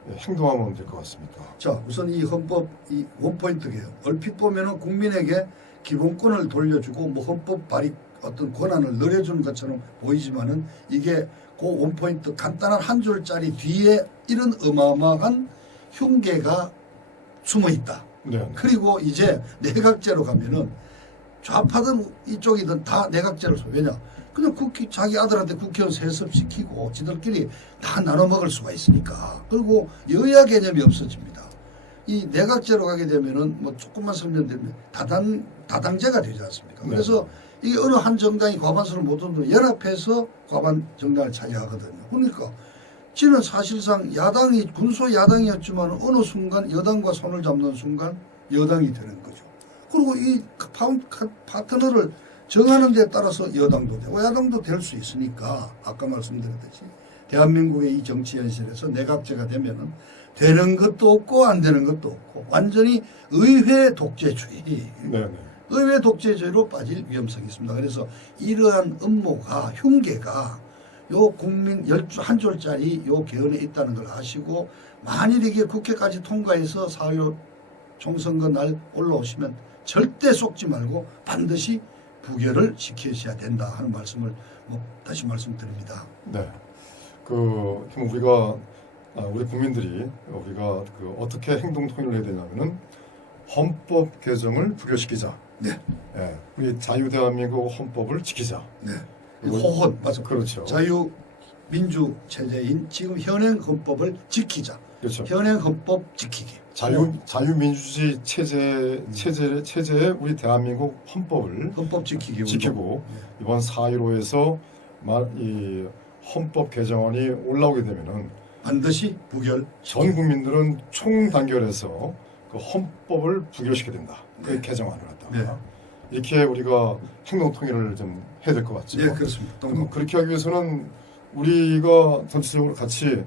행동하면 될 것 같습니까? 자, 우선 이 헌법 이 원포인트게요. 얼핏 보면은 국민에게 기본권을 돌려주고 뭐 헌법 발의 어떤 권한을 늘려주는 것처럼 보이지만은 이게 그 원포인트 간단한 한 줄짜리 뒤에 이런 어마어마한 흉계가 숨어 있다. 네. 그리고 이제 내각제로 가면은 좌파든 이쪽이든 다 내각제를 써. 왜냐? 그냥 자기 아들한테 국회의원 세습시키고 지들끼리 다 나눠 먹을 수가 있으니까. 그리고 여야 개념이 없어집니다. 이 내각제로 가게 되면은 뭐 조금만 설명드리면 다당제가 되지 않습니까? 네. 그래서 이게 어느 한 정당이 과반수를 못 얻으면 연합해서 과반 정당을 차지하거든요. 그러니까 지는 사실상 야당이 군소 야당이었지만 어느 순간 여당과 손을 잡는 순간 여당이 되는 거죠. 그리고 이 파트너를 정하는 데 따라서 여당도 되고 야당도 될 수 있으니까 아까 말씀드렸듯이 대한민국의 이 정치 현실에서 내각제가 되면은 되는 것도 없고 안 되는 것도 없고 완전히 의회 독재주의. 네. 의회 독재주의로 빠질 위험성이 있습니다. 그래서 이러한 음모가 흉계가 요 국민 한 줄짜리 요 개헌에 있다는 걸 아시고 만일 이게 국회까지 통과해서 4.15 총선거 날 올라오시면 절대 속지 말고 반드시 부결을 시키셔야 된다 하는 말씀을 다시 말씀드립니다. 네. 그럼 우리 국민들이 우리가 어떻게 행동 통일을 해야 되냐면은 헌법 개정을 부결시키자. 네. 예. 우리 자유대한민국 헌법을 지키자. 네. 호헌 맞아. 그렇죠. 자유민주 체제인 지금 현행 헌법을 지키자. 그렇죠. 현행 헌법 지키기. 자유민주주의 체제의 우리 대한민국 헌법을 헌법 지키기. 지키고 네. 이번 4.15에서 이 헌법 개정안이 올라오게 되면은 반드시 부결. 전 국민들은 총단결해서 그 헌법을 부결시켜야 된다. 그 네. 개정안을 갖다가 네. 이렇게 우리가 행동 통일을 좀 해야 될 것 같죠. 네, 그렇습니다. 그럼 그렇게 하기 위해서는 우리가 전체적으로 같이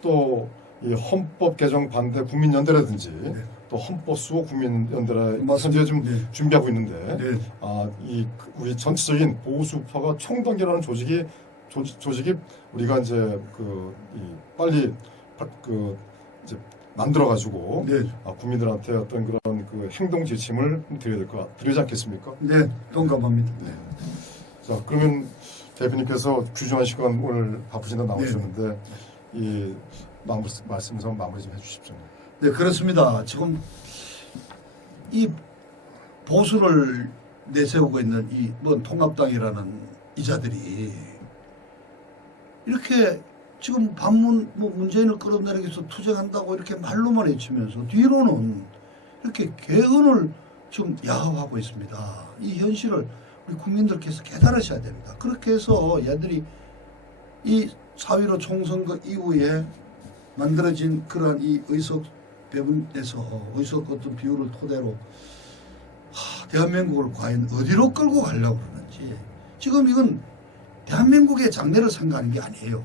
또 이 헌법 개정 반대 국민연대라든지 네. 또 헌법 수호 국민연대라 맞습니다. 현재 좀 네. 준비하고 있는데 네. 이 우리 전체적인 보수파가 총단결하는 조직이 우리가 이제 빨리 이제 만들어 가지고 네. 국민들한테 어떤 그런 행동 지침을 드리지 않겠습니까? 네, 동감합니다. 네. 자, 그러면 대표님께서 귀중한 시간 오늘 바쁘신데 나오셨는데 이 말씀에서 마무리 좀 해주십시오. 네, 그렇습니다. 지금 이 보수를 내세우고 있는 이 통합당이라는 이자들이 이렇게 지금 반문 문재인을 끌어내리기 위해서 투쟁한다고 이렇게 말로만 외치면서 뒤로는 이렇게 개헌을 지금 야호하고 있습니다. 이 현실을 우리 국민들께서 깨달으셔야 됩니다. 그렇게 해서 얘들이 이 4.15 총선거 이후에 만들어진 그러한 이 의석 배분에서 의석 어떤 비율을 토대로 대한민국을 과연 어디로 끌고 가려고 그러는지, 지금 이건 대한민국의 장래를 생각하는 게 아니에요.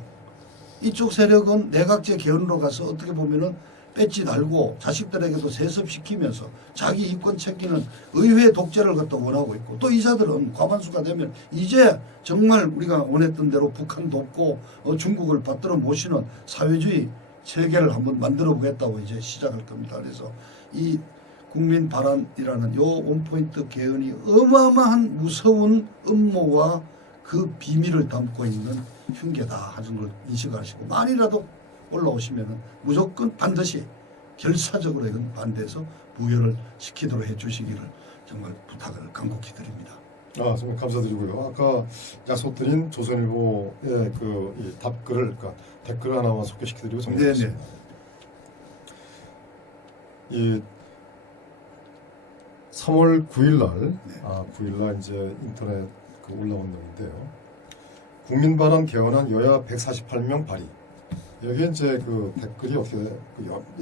이쪽 세력은 내각제 개헌으로 가서 어떻게 보면은 배지 달고 자식들에게도 세습시키면서 자기 이권 챙기는 의회 독재를 갖다 원하고 있고, 또 이자들은 과반수가 되면 이제 정말 우리가 원했던 대로 북한 돕고 중국을 받들어 모시는 사회주의 체계를 한번 만들어 보겠다고 이제 시작할 겁니다. 그래서 이 국민 발안이라는 요 원포인트 개헌이 어마어마한 무서운 음모와 그 비밀을 담고 있는 흉계다 하는 걸 인식하시고, 만이라도 올라오시면 무조건 반드시 결사적으로 이건 반대해서 부여를 시키도록 해주시기를 정말 부탁을 간곡히 드립니다. 정말 감사드리고요. 아까 약속드린 조선일보의 이 답글을, 그러니까 댓글 하나만 소개시켜드리고 정리하겠습니다. 이 3월 9일날, 9일날 이제 인터넷 올라온 내용인데요. 국민발안 개헌안 여야 148명 발의. 여기에 이제 그 댓글이 어떻게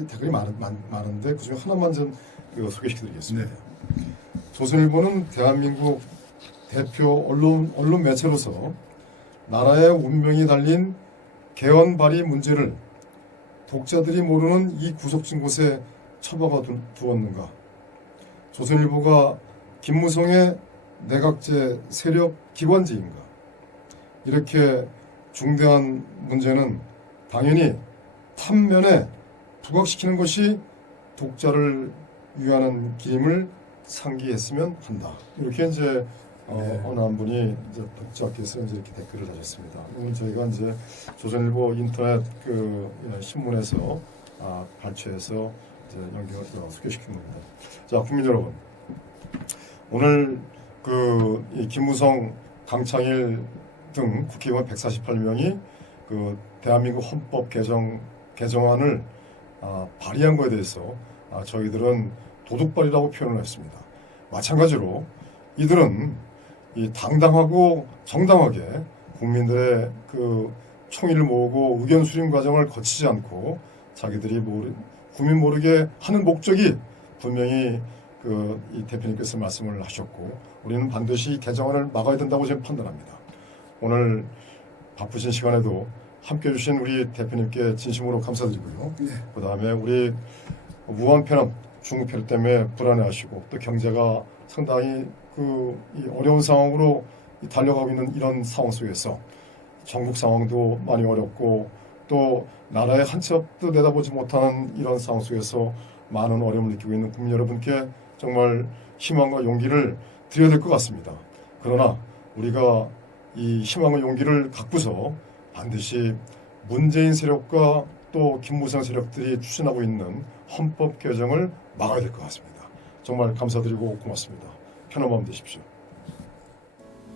댓글이 많은데 그 중에 하나만 좀 소개시켜드리겠습니다. 조선일보는 대한민국 대표 언론 매체로서 나라의 운명이 달린 개헌 발의 문제를 독자들이 모르는 이 구석진 곳에 처박아 두었는가? 조선일보가 김무성의 내각제 세력 기관지인가? 이렇게 중대한 문제는 당연히 탐면에 부각시키는 것이 독자를 위하는 길임을 상기했으면 한다. 이렇게 이제 어느 한 분이 이제 독자께서 이제 이렇게 댓글을 하셨습니다. 오늘 저희가 이제 조선일보 인터넷 신문에서 발췌해서 이제 소개시킨 겁니다. 자, 국민 여러분, 오늘 이 김무성, 강창일 등 국회의원 148명이 대한민국 헌법 개정안을 발의한 것에 대해서 저희들은 도둑발이라고 표현을 했습니다. 마찬가지로 이들은 이 당당하고 정당하게 국민들의 총의를 모으고 의견 수렴 과정을 거치지 않고 자기들이 국민 모르게 하는 목적이 분명히 이 대표님께서 말씀을 하셨고, 우리는 반드시 개정안을 막아야 된다고 저는 판단합니다. 오늘 바쁘신 시간에도 함께해 주신 우리 대표님께 진심으로 감사드리고요. 그 다음에 우리 우한 편압, 중국 편압 때문에 불안해하시고 또 경제가 상당히 이 어려운 상황으로 달려가고 있는 이런 상황 속에서 전국 상황도 많이 어렵고 또 나라의 한 치 앞도 내다보지 못하는 이런 상황 속에서 많은 어려움을 느끼고 있는 국민 여러분께 정말 희망과 용기를 드려야 될 것 같습니다. 그러나 우리가 이 희망과 용기를 갖고서 반드시 문재인 세력과 또 김무성 세력들이 추진하고 있는 헌법 개정을 막아야 될 것 같습니다. 정말 감사드리고 고맙습니다. 편한 마음 되십시오.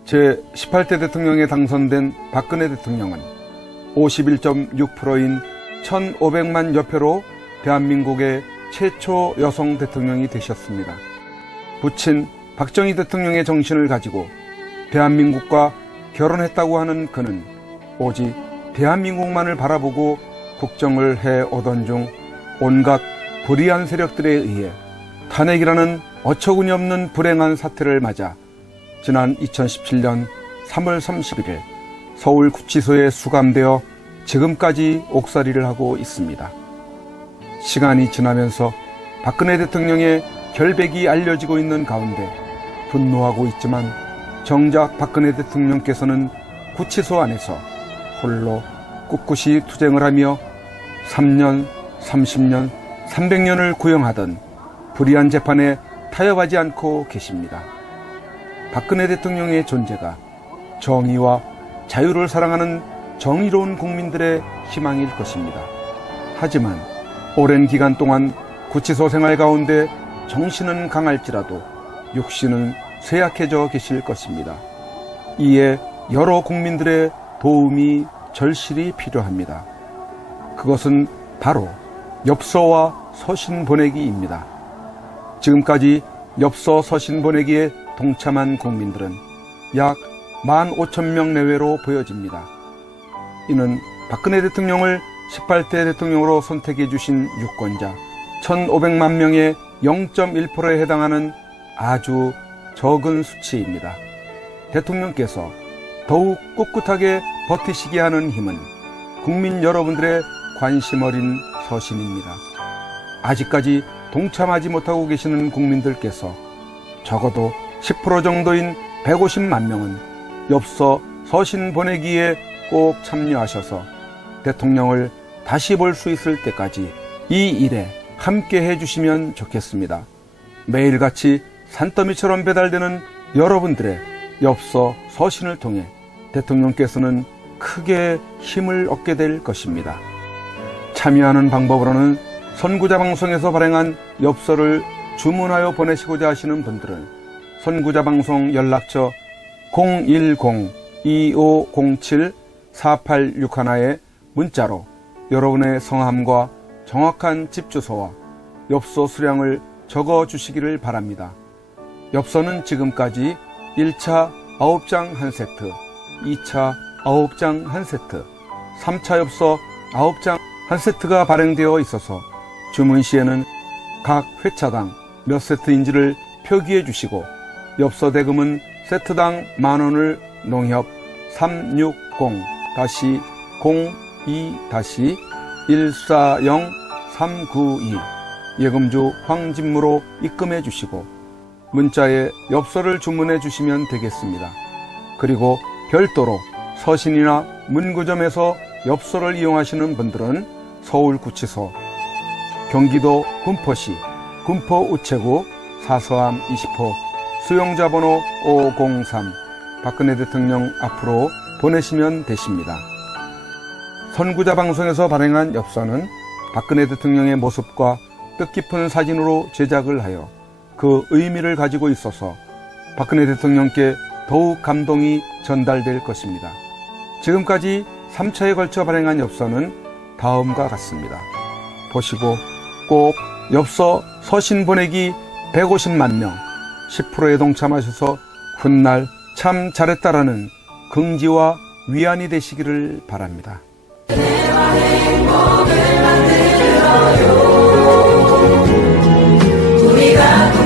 제18대 대통령에 당선된 박근혜 대통령은 51.6%인 1,500만여 표로 대한민국의 최초 여성 대통령이 되셨습니다. 부친 박정희 대통령의 정신을 가지고 대한민국과 결혼했다고 하는 그는 오직 대한민국만을 바라보고 국정을 해오던 중 온갖 불의한 세력들에 의해 탄핵이라는 어처구니 없는 불행한 사태를 맞아 지난 2017년 3월 31일 서울구치소에 수감되어 지금까지 옥살이를 하고 있습니다. 시간이 지나면서 박근혜 대통령의 결백이 알려지고 있는 가운데 분노하고 있지만 정작 박근혜 대통령께서는 구치소 안에서 홀로 꿋꿋이 투쟁을 하며 3년, 30년, 300년을 구형하던 불의한 재판에 타협하지 않고 계십니다. 박근혜 대통령의 존재가 정의와 자유를 사랑하는 정의로운 국민들의 희망일 것입니다. 하지만 오랜 기간 동안 구치소 생활 가운데 정신은 강할지라도 육신은 쇠약해져 계실 것입니다. 이에 여러 국민들의 도움이 절실히 필요합니다. 그것은 바로 엽서와 서신 보내기입니다. 지금까지 엽서 서신 보내기에 동참한 국민들은 약 15,000명 내외로 보여집니다. 이는 박근혜 대통령을 18대 대통령으로 선택해 주신 유권자 1,500만 명의 0.1%에 해당하는 아주 적은 수치입니다. 대통령께서 더욱 꿋꿋하게 버티시게 하는 힘은 국민 여러분들의 관심 어린 서신입니다. 아직까지 동참하지 못하고 계시는 국민들께서 적어도 10% 정도인 150만 명은 엽서 서신 보내기에 꼭 참여하셔서 대통령을 다시 볼 수 있을 때까지 이 일에 함께 해주시면 좋겠습니다. 매일같이 산더미처럼 배달되는 여러분들의 엽서 서신을 통해 대통령께서는 크게 힘을 얻게 될 것입니다. 참여하는 방법으로는 선구자 방송에서 발행한 엽서를 주문하여 보내시고자 하시는 분들은 선구자 방송 연락처 010-2507-4861에 문자로 여러분의 성함과 정확한 집 주소와 엽서 수량을 적어 주시기를 바랍니다. 엽서는 지금까지 1차 9장 1세트, 2차 9장 1세트, 3차 엽서 9장 1세트가 발행되어 있어서 주문 시에는 각 회차당 몇 세트인지를 표기해 주시고 엽서 대금은 세트당 만원을 농협 360-02-140-392 예금주 황진무로 입금해 주시고 문자에 엽서를 주문해 주시면 되겠습니다. 그리고 별도로 서신이나 문구점에서 엽서를 이용하시는 분들은 서울구치소, 경기도 군포시 군포우체구 사서함 20호 수용자 번호 503 박근혜 대통령 앞으로 보내시면 되십니다. 선구자 방송에서 발행한 엽서는 박근혜 대통령의 모습과 뜻깊은 사진으로 제작을 하여 그 의미를 가지고 있어서 박근혜 대통령께 더욱 감동이 전달될 것입니다. 지금까지 3차에 걸쳐 발행한 엽서는 다음과 같습니다. 보시고 꼭 엽서 서신 보내기 150만 명 10%에 동참하셔서 훗날 참 잘했다라는 긍지와 위안이 되시기를 바랍니다. 우리가